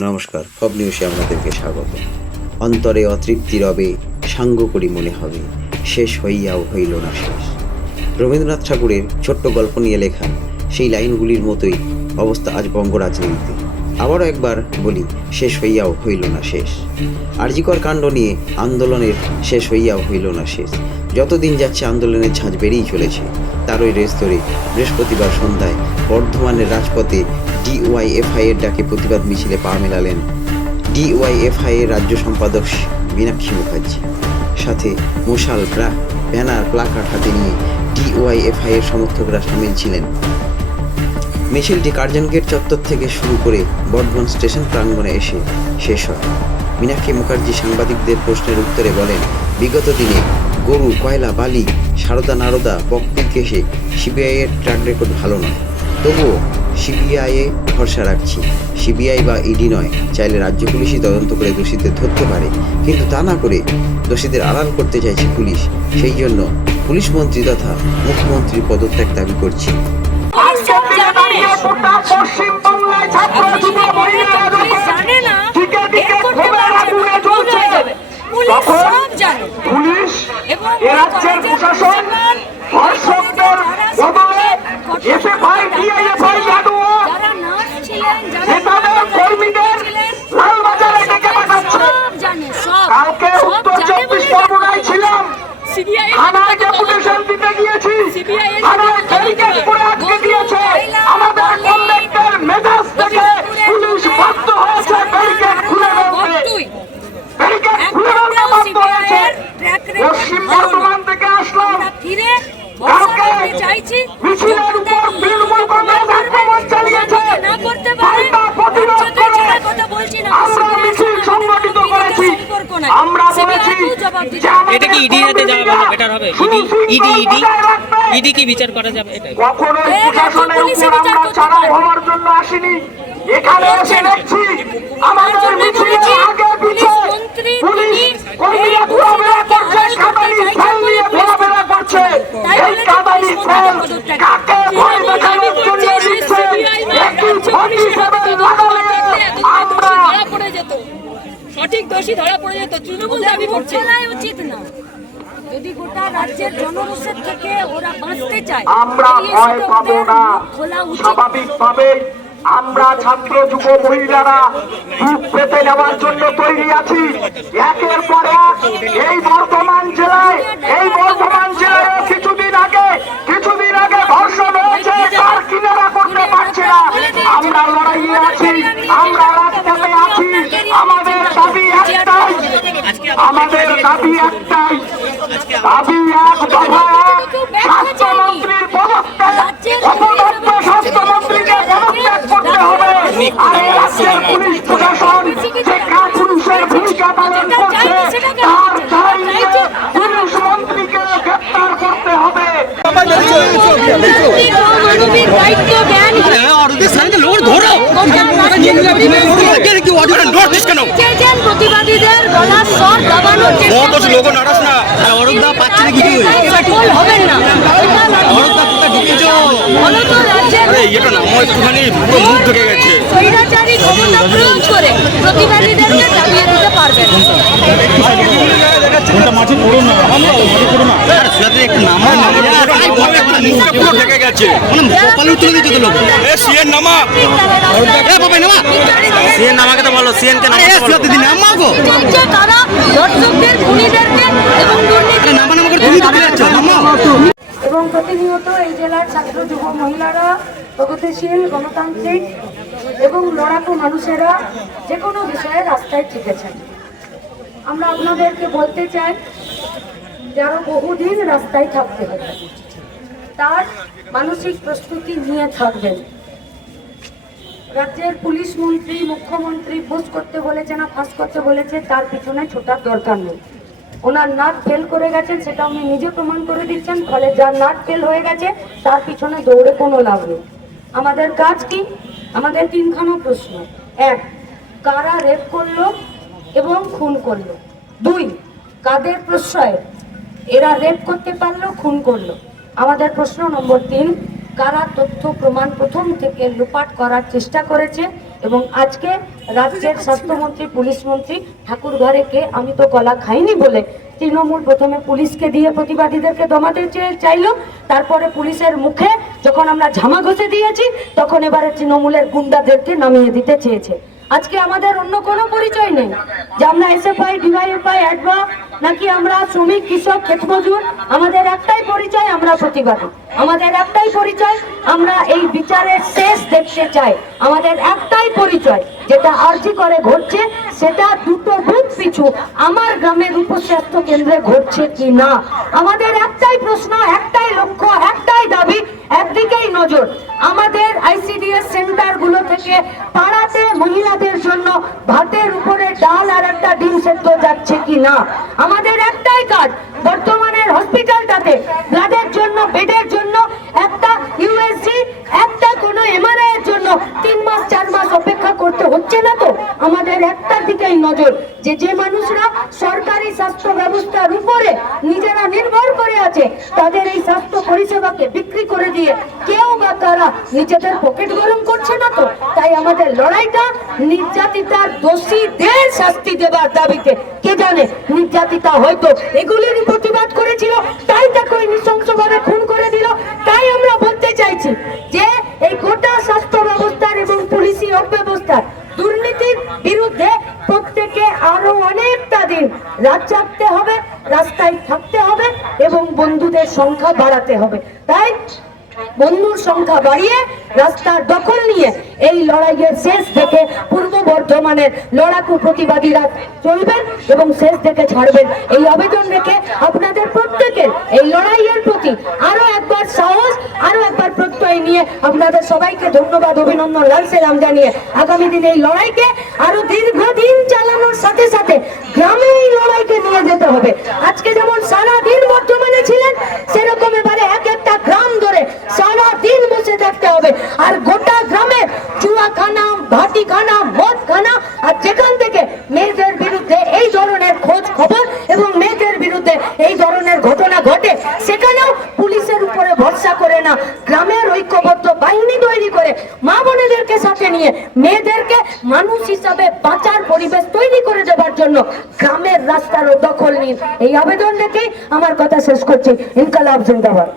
নমস্কার, ফব নিউজে আপনাদেরকে স্বাগত। অন্তরে অতৃপ্তি রবে, সাঙ্গ করি মনে হবে। শেষ হইয়াও হইল না শেষ। রবীন্দ্রনাথ ঠাকুরের ছোট্ট গল্প নিয়ে লেখা, সেই লাইনগুলির মতোই অবস্থা আজ বঙ্গ রাজনীতিতে আবারও একবার বলি, শেষ হইয়াও হইল না শেষ। আরজিকর কাণ্ড নিয়ে আন্দোলনের শেষ হইয়াও হইল না শেষ। যতদিন যাচ্ছে আন্দোলনের ঝাঁঝ বেড়েই চলেছে, তারই রেস ধরে বৃহস্পতিবার সন্ধ্যায় বর্ধমানের রাজপথে ডিওয়াইএফআই এর ডাকে প্রতিবাদ মিছিলে পা মেলালেন ডিওয়াইএফআই এর রাজ্য সম্পাদক মীনাক্ষী মুখার্জি। সাথে মশাল ব্যানার, প্লাকার্ড হাতে নিয়ে ডিওয়াইএফআই এর সমর্থকরা সামিল ছিলেন। মিছিলটি কার্জন গেট চত্বর থেকে শুরু করে বর্ধমান স্টেশন প্রাঙ্গণে এসে শেষ হয়। মীনাক্ষী মুখার্জি সাংবাদিকদের প্রশ্নের উত্তরে বলেন, বিগত দিনে গরু, কয়লা, বালি সারদা নারদা বক্তি কেসে সিবিআইয়ের ট্র্যাক রেকর্ড ভালো নয়। তবুও সিবিআইয়ে ভরসা রাখছি। সিবিআই বা ইডি নয় চাইলে রাজ্য পুলিশই তদন্ত করে দোষীদের ধরতে পারে। কিন্তু তা না করে দোষীদের আড়াল করতে চাইছে পুলিশ। সেই জন্য পুলিশ মন্ত্রী তথা মুখ্যমন্ত্রীর পদত্যাগ দাবি করছি। গোটা পশ্চিমবাংলায় ছাত্র যুব মহিলারা যখন জানে না দিকে দিকে এর করতে ক্ষোভের পারছে আগুনে না, ভুল জ্বলছে। হয়ে যাবে। পুলিশ তখন সব জানে পুলিশ এবং এ রাজ্যের কলেজের প্রশাসন প্রিন্সিপাল, ধর্ষকদের যারা বদলে ঘটনাটা এসএফআই ডিআইএফআই জাদুও যারা নার্স ছিলেন যারা নেতাদের কর্মীদের ছিলেন লালবাজারে ডেকে পাঠাচ্ছে সব জানে সব কালকে সব উত্তর জানে চব্বিশ বলে পরগনায় ছিলাম দিতে গিয়েছি। করে আটকে দিয়েছে। আমাদের কন্ডাক্টর মেজাজ থেকে পুলিশ বাধ্য হয়েছে ব্যারিকেড খুলে ফেলতে ব্যারিকেড খুলে ফেলতে বাধ্য হয়েছে। পশ্চিম বর্ধমান থেকে আসলাম। কালকে চাইছি। মিছিলের উপর তৃণমূল কংগ্রেস আক্রমণ চালিয়েছে না করতে পারে পাল্টা প্রতিরোধ রাজ্যকে করে ছেড়ে কথা বলছি না আমরা মিছিল সংগঠিত করেছি আমরা বলেছি যে আমাদের এটা কি ইডি হাতে যাওয়া ভালো বেটার হবে? ইডি ইডি ইডি ইডি কি বিচার করা যাবে এটা কখনোই এ, প্রশাসনের উপর আমরা করতে হওয়ার জন্য আসিনি। এখানে এসে দেখছি আমাদের মিছিলে আগে পিছে মন্ত্রী পুলিশ তিনি কর্মীরা ঘোরাফেরা করছে চাইছেন ফেল নিয়ে ঘোরাফেরা করছে। এই বলে কাদানি পুলিশ ফেল কাকে ভয় দেখানোর জন্য দিচ্ছে একটি ফাঁকি পুলিশের লাগালে আমরা সঠিক দোষী ধরা যেত তৃণমূল দাবি করছে। উচিত না। যদি গোটা রাজ্যের জনরোষের থেকে ওরা বাঁচতে চায় আমরা ভয় পাবো না। স্বাভাবিকভাবে আমরা ছাত্র যুব মহিলারা দুধ পেতে নেওয়ার জন্য তৈরি আছি। একের পর এক এই বর্ধমান জেলায় এই বর্ধমান জেলায় কিছুদিন আগে কিছুদিন আগে ধর্ষণ হয়েছে তার কিনারা করতে পারছি না আমরা লড়াইয়ে আছি আমরা রাজপথে আছি আমাদের দাবি একটাই আমাদের দাবি একটাই দাবি এক দফা এক স্বাস্থ্যমন্ত্রীর পদত্যাগ অপদত্ত স্বাস্থ্যমন্ত্রীকে পদত্যাগ করতে হবে আর এই রাজ্যের পুলিশ প্রশাসন জ্ঞান চেয়েছেন প্রতিবাদীদের পাচ্ছে করেছেন। সফল হবেন না। ফলত রাজ্যের স্বৈরাচারী ক্ষমতা প্রয়োগ করে প্রতিবাদীদেরকে দাবিয়ে দিতে পারবেন নামা এবং দুর্নীতি এবং প্রতিনিয়ত এই জেলার ছাত্র, যুব মহিলারা, প্রগতিশীল গণতান্ত্রিক এবং লড়াকু মানুষেরা যে কোনো বিষয়ে রাস্তায় টিকেছেন আমরা আপনাদেরকে বলতে চাই যে আরও বহুদিন রাস্তায় থাকতে হবে। তার মানসিক প্রস্তুতি নিয়ে থাকবেন। রাজ্যের পুলিশ মন্ত্রী, মুখ্যমন্ত্রী পোস্ট করতে বলেছে না, ফাঁস করতে বলেছে, তার পিছনে ছোটার দরকার নেই। ওনার নাট ফেল করে গেছেন সেটা উনি নিজে প্রমাণ করে দিচ্ছেন, ফলে যার নাট ফেল হয়ে গেছে, তার পিছনে দৌড়ে কোনো লাভ নেই। আমাদের কাজ কি? আমাদের তিনখানা প্রশ্ন। এক, কারা রেপ করল এবং খুন করল? দুই, কাদের প্রশ্রয়ে? এরা রেপ করতে পারল, খুন করল। আমাদের প্রশ্ন নম্বর তিন, কারা তথ্য প্রমাণ প্রথম থেকে লুপাট করার চেষ্টা করেছে এবং আজকে রাজ্যের স্বাস্থ্যমন্ত্রী, পুলিশ মন্ত্রী, ঠাকুর ঘরে কে আমি তো কলা খাইনি বলে তৃণমূল প্রথমে পুলিশকে দিয়ে প্রতিবাদীদেরকে দমাতে চাইলো, তারপরে পুলিশের মুখে যখন আমরা ঝামা ঘষে দিয়েছি, তখন এবারে তৃণমূলের গুন্ডাদেরকে নামিয়ে দিতে চেয়েছে। আজকে আমাদের অন্য কোনো পরিচয় নেই। যে আমরা এসএফআই ডিওয়াইএফআই অ্যাডভা নাকি আমরা শ্রমিক, কৃষক, ক্ষেতমজুর, আমাদের একটাই পরিচয়, আমরা প্রতিবাদী। আমাদের একটাই পরিচয়, আমরা এই বিচারের শেষ দেখতে চাই। আমাদের একটাই পরিচয়, যেটা আর্জি করে ঘটছে, সেটা দুটো বুথ পিছু আমার গ্রামের উপস্বাস্থ্য কেন্দ্রে ঘটছে কি না? আমাদের একটাই প্রশ্ন, একটাই লক্ষ্য, একটাই দাবি, একদিকেই নজর। আমাদের আইসিডিএস সেন্টারগুলো থেকে পাড়াতে ভাতের উপরে ডাল আর একটা ডিম সেদ্ধ যাচ্ছে কি না? আমাদের একটাই কাজ বর্তমানের হসপিটালটাতে ব্লাডের জন্য বেডের জন্য একটা ইউএসজি একটা কোনো এমআরআই এর জন্য তিন মাস, চার মাস অপেক্ষা করতে হচ্ছে না তো? আমাদের একটা দিকেই নজর, যে যে মানুষরা সরকারি স্বাস্থ্য ব্যবস্থার উপরে নিজেরা নির্ভর করে আছে, তাদের এই স্বাস্থ্য পরিষেবাকে বিক্রি করে দিয়ে কেউ বা তারা নিজেদের পকেট গরম করছে না তো? তাই আমাদের লড়াইটা নির্যাতিতার দোষীদের শাস্তি দেবার দাবিতে। কে জানে নির্যাতিতা হয়তো এগুলির প্রতিবাদ করেছিল, তাই তাকে নৃশংসভাবে খুন করে দিল। তাই আমরা বলতে চাইছি যে এই গোটা স্বাস্থ্য ব্যবস্থার এবং পুলিশি অব্যবস্থার দুর্নীতির বিরুদ্ধে প্রত্যেকে আরও অনেকটা দিন রাত জাগতে হবে, রাস্তায় থাকতে হবে এবং বন্ধুদের সংখ্যা বাড়াতে হবে। তাই বন্ধুর সংখ্যা বাড়িয়ে রাস্তার দখল নিয়ে এই লড়াইয়ের শেষ থেকে পূর্ব বর্ধমানের লড়াকু প্রতিবাদীরা চলবেন এবং শেষ থেকে ছাড়বেন। এই আবেদন রেখে আপনাদের প্রত্যেকের এই লড়াইয়ের প্রতি আরও একবার সাহস, আরও একবার প্রত্যয় নিয়ে আপনাদের সবাইকে ধন্যবাদ, অভিনন্দন, লাল সেরাম জানিয়ে আগামী দিনে এই লড়াইকে আরও দীর্ঘদিন চালানোর সাথে সাথে গ্রামে এই লড়াইকে নিয়ে যেতে হবে। আজকে যেমন সারা দিন বর্তমানে ছিলেন, সেরকম এবারে এক একটা গ্রাম ধরে সারা দিন বসে থাকতে হবে। আর গোটা গ্রামের চুয়াখানা, ভাটিখানা মদখানা আর যেখান থেকে মেয়েদের বিরুদ্ধে এই ধরনের খোঁজ খবর এবং মেয়েদের বিরুদ্ধে এই ধরনের ঘটনা ঘটে, সেখানেও পুলিশের উপরে ভরসা করে না। গ্রামের ঐক্যবদ্ধ বাহিনী তৈরি করে মা বোনেদেরকে সাথে নিয়ে মেয়েদেরকে মানুষ হিসাবে বাঁচার পরিবেশ তৈরি করে দেওয়ার জন্য গ্রামের রাস্তার দখল নিন। এই আবেদন রেখেই আমার কথা শেষ করছি। ইনকালাব জিন্দাবাদ।